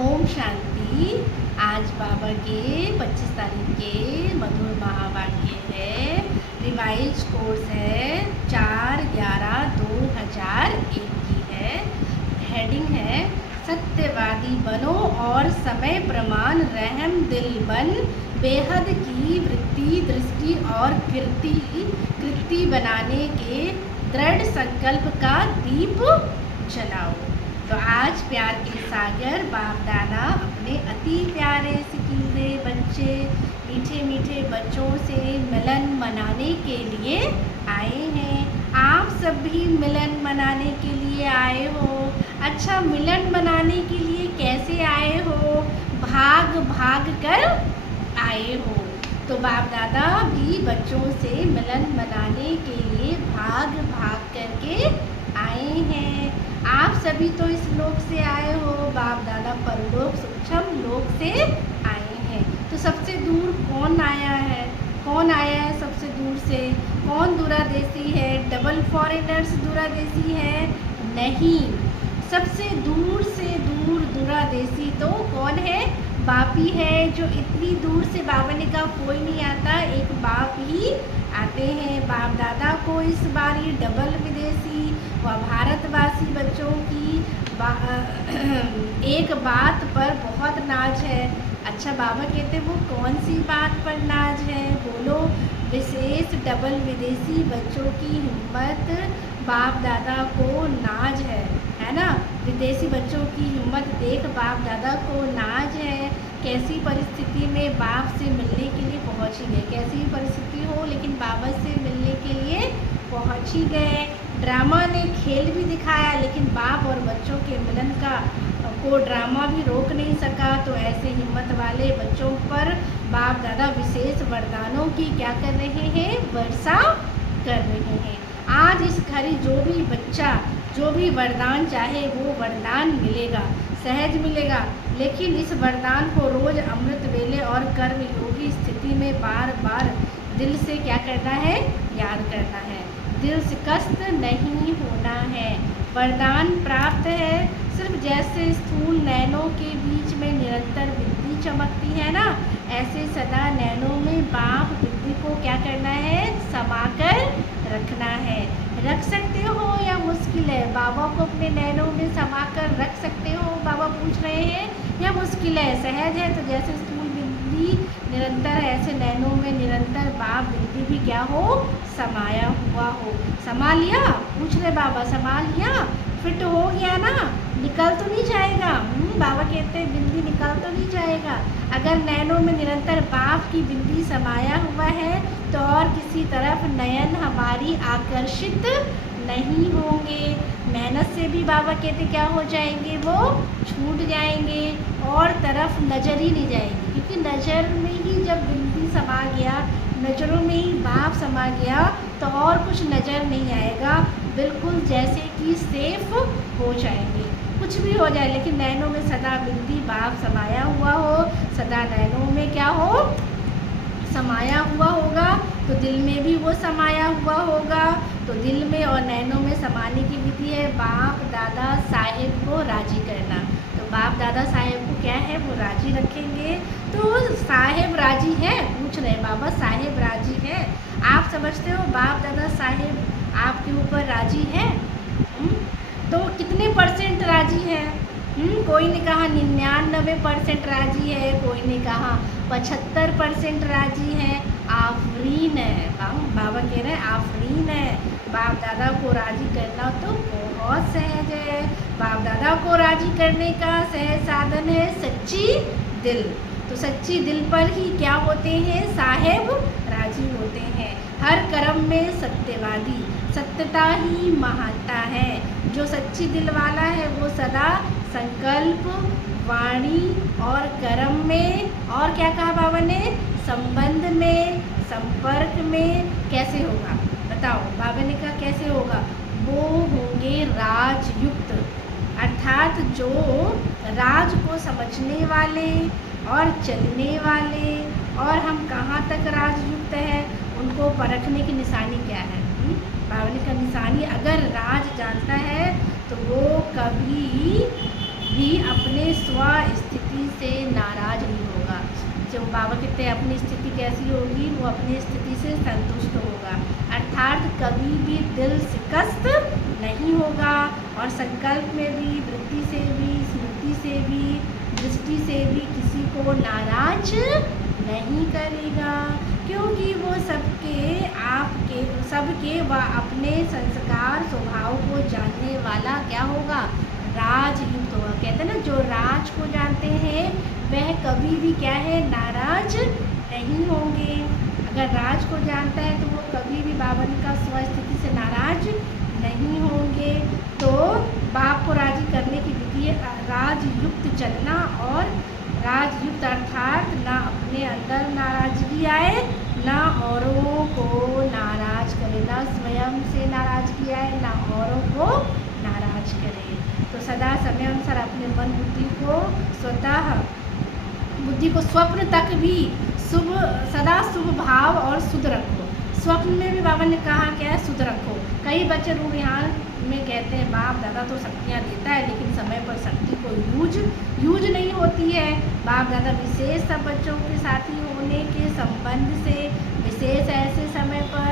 ओम शांति। आज बाबा के 25 तारीख के मधुर महावाक्य है। रिवाइज कोर्स है 4/11/2001 की है। हेडिंग है सत्यवादी बनो और समय प्रमाण रहम दिल बन, बेहद की वृत्ति दृष्टि और कृति बनाने के दृढ़ संकल्प का दीप जलाओ। तो आज प्यार के सागर बाप दादा अपने अति प्यारे सिकीले बच्चे मीठे मीठे बच्चों से मिलन मनाने के लिए आए हैं। आप सब भी मिलन मनाने के लिए आए हो। अच्छा, मिलन मनाने के लिए कैसे आए हो? भाग भाग कर आए हो। तो बाप दादा भी बच्चों से मिलन मनाने के लिए भाग भाग करके आए हैं। आप सभी तो इस लोक से आए हो, बाप दादा परलोक सूक्ष्म लोक से आए हैं। तो सबसे दूर कौन आया है? कौन आया है सबसे दूर से? कौन दूरादेशी है? डबल फॉरेनर्स दूरादेशी है? नहीं, सबसे दूर से दूर दूरादेशी तो कौन है? बाप ही है। जो इतनी दूर से बाबा ने कहा कोई नहीं आता, एक बाप ही आते हैं। बाप दादा को इस बार ये डबल विदेशी व भारतवासी बच्चों की एक बात पर बहुत नाज है। अच्छा, बाबा कहते वो कौन सी बात पर नाज है? बोलो। विशेष डबल विदेशी बच्चों की हिम्मत बाप दादा को नाज है ना। विदेशी बच्चों की हिम्मत देख बाप दादा को नाज है। कैसी परिस्थिति में बाप से मिलने के लिए पहुँच ही गए। कैसी भी परिस्थिति हो लेकिन बाबा से मिलने के लिए पहुँच ही गए। ड्रामा ने खेल भी दिखाया लेकिन बाप और बच्चों के मिलन को ड्रामा भी रोक नहीं सका। तो ऐसे हिम्मत वाले बच्चों पर बाप दादा विशेष वरदानों की क्या कर रहे हैं? वर्षा कर रहे हैं। आज इस घड़ी जो भी बच्चा जो भी वरदान चाहे वो वरदान मिलेगा, सहज मिलेगा। लेकिन इस वरदान को रोज अमृत वेले और कर्म योगी स्थिति में बार बार दिल से क्या करना है? याद करना है। दिल शिकस्त नहीं होना है। वरदान प्राप्त है सिर्फ जैसे स्थूल नैनों के बीच में निरंतर बिजली चमकती है ना, ऐसे सदा नैनों में बाप बिजली को क्या करना है? समाकर रखना है। रख सकते हो या मुश्किल है? बाबा को अपने नैनों में समाकर रख सकते हो? बाबा पूछ रहे हैं। या मुश्किल है? सहज है। तो जैसे स्थूल बिजली निरंतर है ऐसे नैनों में निरंतर बाप बिजली भी क्या हो? समाया हुआ हो। समा लिया? पूछ रहे बाबा, समा लिया? फिट हो गया ना? निकल तो नहीं जाएगा? बाबा कहते हैं बिंदी निकल तो नहीं जाएगा। अगर नैनों में निरंतर बाप की बिंदी समाया हुआ है तो और किसी तरफ नयन हमारी आकर्षित नहीं होंगे। मेहनत से भी बाबा कहते क्या हो जाएंगे? वो छूट जाएंगे और तरफ नज़र ही नहीं जाएगी। क्योंकि नज़र में ही जब बिंदी समा गया, नज़रों में ही बाप समा गया तो और कुछ नज़र नहीं आएगा। बिल्कुल जैसे कि सेफ हो जाएंगे। कुछ भी हो जाए लेकिन नैनों में सदा बिंदी बाप समाया हुआ हो, सदा नैनों में क्या हो? समाया हुआ होगा। तो दिल में भी वो समाया हुआ होगा। तो दिल में और नैनों में समाने की विधि है बाप दादा साहेब को राजी करना। तो बाप दादा साहेब को क्या है? वो राजी रखेंगे। तो साहेब राजी है? पूछ रहे बाबा, साहेब राजी है? आप समझते हो बाप दादा साहेब आपके ऊपर राजी है? तो कितने परसेंट राजी है? कोई ने कहा 99% राजी है, कोई ने कहा 75% राजी है। आफरीन है। बाबा कह रहे हैं आफरीन है। बाप दादा को राजी करना तो बहुत सहज है। बाप दादा को राजी करने का सहज साधन है सच्ची दिल। तो सच्ची दिल पर ही क्या होते हैं? साहेब राजी होते हैं। हर कर्म में सत्यवादी, सत्यता ही महानता है। जो सच्ची दिल वाला है वो सदा संकल्प वाणी और कर्म में और क्या कहा बाबा ने? संबंध में, संपर्क में कैसे होगा? बताओ। बाबा ने कहा कैसे होगा? वो होंगे राजयुक्त, अर्थात जो राज को समझने वाले और चलने वाले। और हम कहाँ तक राजयुक्त है उनको परखने की निशानी क्या है? बाबा ने कहा निशानी, अगर राज जानता है तो वो कभी भी अपने स्व स्थिति से नाराज नहीं होगा। जो बाबा कहते हैं अपनी स्थिति कैसी होगी, वो अपनी स्थिति से संतुष्ट होगा, अर्थात कभी भी दिल शिकस्त नहीं होगा और संकल्प में भी, वृत्ति से भी, स्मृति से भी, दृष्टि से भी किसी को नाराज नहीं करेगा, क्योंकि वो सबके व अपने संस्कार स्वभाव को जानने वाला क्या होगा, राजयुक्त होगा। कहते हैं ना, जो राज को जानते हैं वह कभी भी क्या है, नाराज नहीं होंगे। अगर राज को जानता है तो वो कभी भी बावन का स्वस्थिति से नाराज नहीं होंगे। तो बाप को राजी करने की विधि है राजयुक्त चलना, और राजयुक्त अर्थात ना अपने अंदर नाराजगी आए, ना औरों को नाराज करे, ना स्वयं से नाराजगी आए, ना औरों को नाराज करे। तो सदा समय अनुसार अपने मन बुद्धि को स्वप्न तक भी सदा शुभ भाव और शुद्ध रखो। स्वप्न में भी बाबा ने कहा क्या है, शुद्ध रखो। कई बच्चे रूहान में कहते हैं बाप दादा तो शक्तियाँ देता है, लेकिन समय पर शक्ति को यूज नहीं होती है। बाप दादा विशेष सब बच्चों के साथी होने के संबंध से विशेष ऐसे समय पर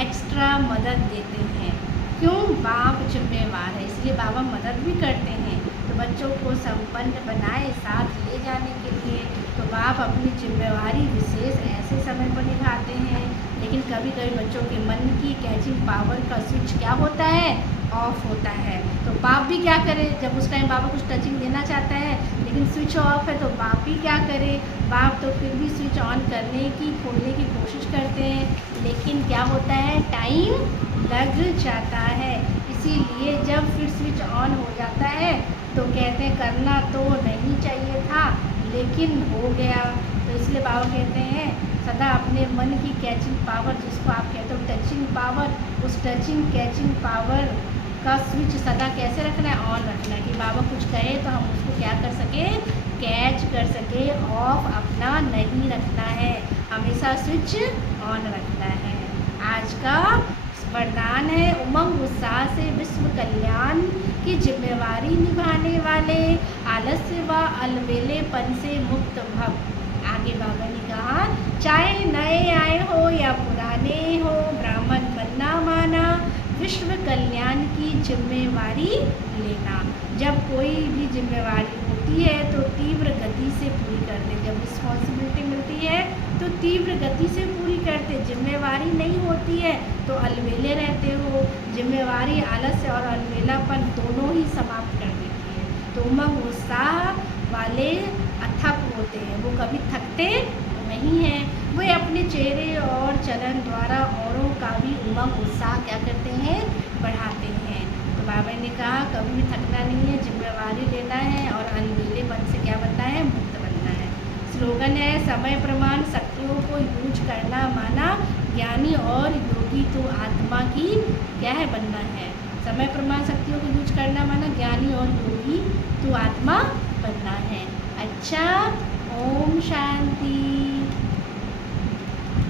एक्स्ट्रा मदद देते हैं। क्यों? बाप जिम्मेवार है, इसलिए बाबा मदद भी करते हैं। तो बच्चों को संपन्न बनाए साथ ले जाने के लिए तो बाप अपनी जिम्मेवारी विशेष ऐसे समय पर निभाते हैं। लेकिन कभी कभी बच्चों के मन की कैचिंग पावर का स्विच क्या होता है, ऑफ होता है। तो बाप भी क्या करे, जब उस टाइम बाबा कुछ टचिंग देना चाहता है लेकिन स्विच ऑफ है, तो बाप भी क्या करे, बाप तो फिर भी स्विच ऑन खोलने की कोशिश करते हैं, लेकिन क्या होता है, टाइम लग जाता है। इसीलिए जब फिर स्विच ऑन हो जाता है तो कहते हैं करना तो नहीं चाहिए था लेकिन हो गया। तो इसलिए बाबा कहते हैं सदा अपने मन की कैचिंग पावर, जिसको आप कहते हो टचिंग पावर, उस टचिंग कैचिंग पावर का स्विच सदा कैसे रखना है, ऑन रखना है, कि बाबा कुछ कहे तो हम उसको क्या कर सके, कैच कर सके। ऑफ अपना नहीं रखना है, हमेशा स्विच ऑन रखना है। आज का वरदान है उमंग उत्साह से विश्व कल्याण की जिम्मेवारी निभाने वाले, आलस्य व अलबेलेपन से मुक्त भव। आगे बाबा ने कहा चाहे नए आए हो या पुराने हो, ब्राह्मण बनना माना, विश्व कल्याण की जिम्मेवारी लेना। जब कोई भी जिम्मेवारी होती है तो तीव्र गति से पूरी करते। जब रिस्पॉन्सिबिलिटी मिलती है तो तीव्र गति से पूरी करते। जिम्मेवारी नहीं होती है तो अलबेले रहते हो। जिम्मेवारी आलस्य और अलबेलापन दोनों ही समाप्त कर देती है। तो उमंग उत्साह वाले अथक होते हैं, वो कभी थकते नहीं हैं। वे अपने चेहरे और चलन द्वारा औरों का भी उमंग उत्साह क्या करते हैं, बढ़ाते हैं। तो बाबा ने कहा कभी भी थकना नहीं है, जिम्मेवारी लेना है और अलबेलेपन से क्या बनना है, मुक्त बनना है। स्लोगन है समय प्रमाण शक्तियों को यूज करना माना, ज्ञानी और योगी तो आत्मा की क्या है, बनना है। समय प्रमाण शक्तियों को यूज करना माना, ज्ञानी और योगी तो आत्मा बनना है। अच्छा, ओम शांति।